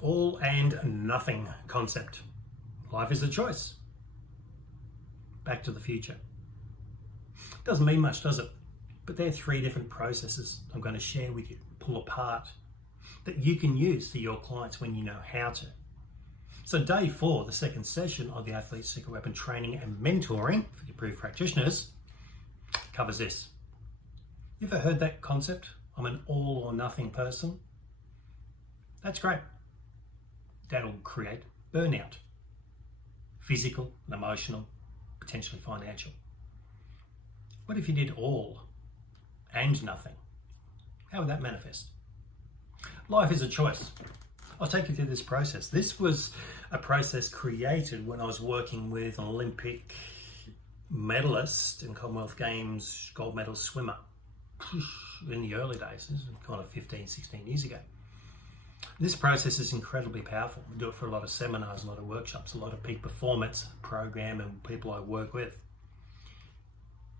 All and nothing concept. Life is a choice. Back to the future. Doesn't mean much, does it? But there are 3 different processes I'm going to share with you, pull apart, that you can use for your clients when you know how to. So day 4, the second session of the Athlete Secret Weapon Training and Mentoring for the Approved Practitioners covers this. You ever heard that concept? I'm an all or nothing person. That's great. That'll create burnout. Physical, emotional, potentially financial. What if you did all and nothing? How would that manifest? Life is a choice. I'll take you through this process. This was a process created when I was working with an Olympic medalist in Commonwealth Games gold medal swimmer in the early days. This is kind of 15, 16 years ago. This process is incredibly powerful. We do it for a lot of seminars, a lot of workshops, a lot of peak performance program and people I work with.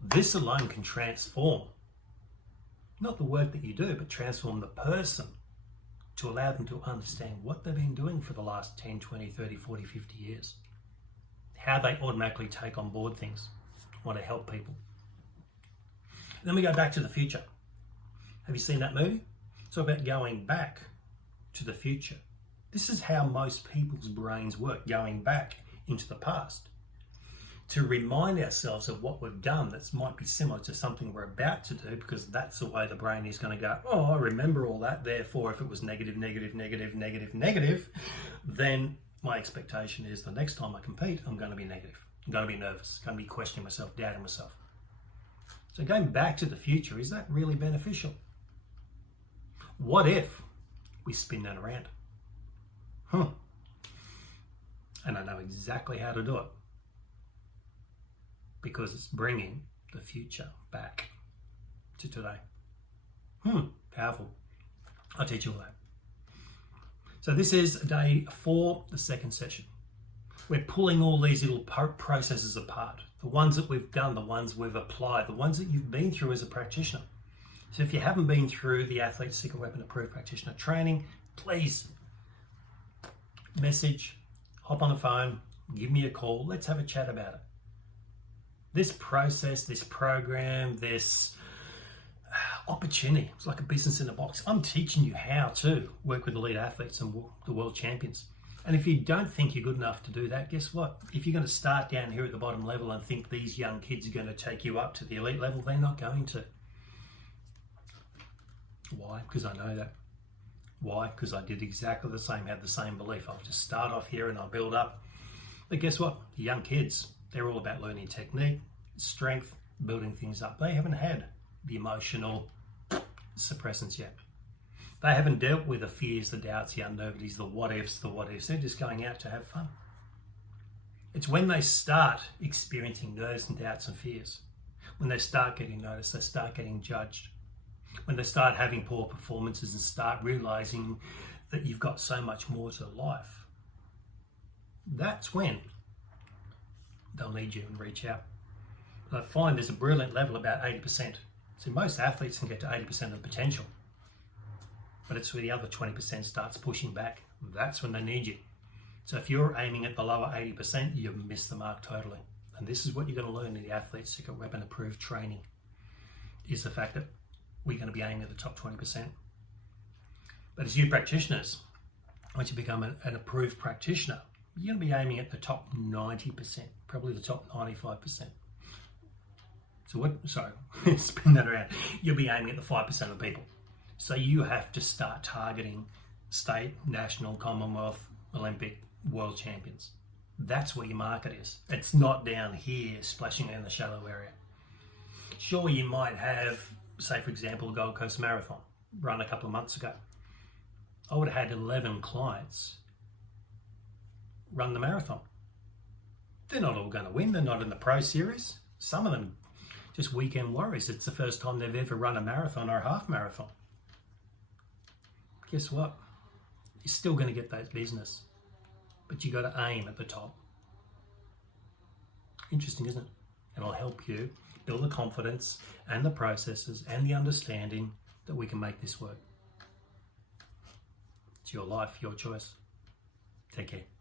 This alone can transform, not the work that you do, but transform the person to allow them to understand what they've been doing for the last 10, 20, 30, 40, 50 years. How they automatically take on board things, want to help people. Then we go back to the future. Have you seen that movie? It's all about going back to the future. This is how most people's brains work, going back into the past to remind ourselves of what we've done that might be similar to something we're about to do, because that's the way the brain is going to go, oh, I remember all that, therefore if it was negative, negative, negative, negative, negative, then my expectation is the next time I compete, I'm going to be negative. I'm going to be nervous, going to be questioning myself, doubting myself. So going back to the future, is that really beneficial? What if we spin that around? And I know exactly how to do it, because it's bringing the future back to today. Powerful. I'll teach you all that. So this is day 4, the second session. We're pulling all these little processes apart. The ones that we've done, the ones we've applied, the ones that you've been through as a practitioner. So if you haven't been through the Athlete Secret Weapon Approved Practitioner training, please message, hop on the phone, give me a call. Let's have a chat about it. This process, this program, this opportunity, it's like a business in a box. I'm teaching you how to work with elite athletes and the world champions. And if you don't think you're good enough to do that, guess what? If you're going to start down here at the bottom level and think these young kids are going to take you up to the elite level, they're not going to. Why? Because I know that. Why? Because I did exactly the same, had the same belief. I'll just start off here and I'll build up. But guess what? The young kids, they're all about learning technique, strength, building things up. They haven't had the emotional suppressants yet. They haven't dealt with the fears, the doubts, the uncertainties, the what ifs. They're just going out to have fun. It's when they start experiencing nerves and doubts and fears, when they start getting noticed, they start getting judged, when they start having poor performances and start realizing that you've got so much more to life. That's when they'll need you and reach out. I find there's a brilliant level about 80%. So most athletes can get to 80% of potential, but it's where the other 20% starts pushing back. That's when they need you. So if you're aiming at the lower 80%, you've missed the mark totally. And this is what you're going to learn in the Athlete Secret Weapon Approved training, is the fact that we're going to be aiming at the top 20%. But as you practitioners, once you become an approved practitioner, you're going to be aiming at the top 90%, probably the top 95%. So spin that around. You'll be aiming at the 5% of people. So you have to start targeting state, national, Commonwealth, Olympic, world champions. That's where your market is. It's not down here splashing in the shallow area. Sure, you might have, say for example, a Gold Coast Marathon run a couple of months ago. I would have had 11 clients run the marathon. They're not all going to win. They're not in the pro series. Some of them just weekend warriors. It's the first time they've ever run a marathon or a half marathon. Guess what? You're still going to get that business, but you got to aim at the top. Interesting, isn't it? And it'll help you build the confidence and the processes and the understanding that we can make this work. It's your life, your choice. Take care.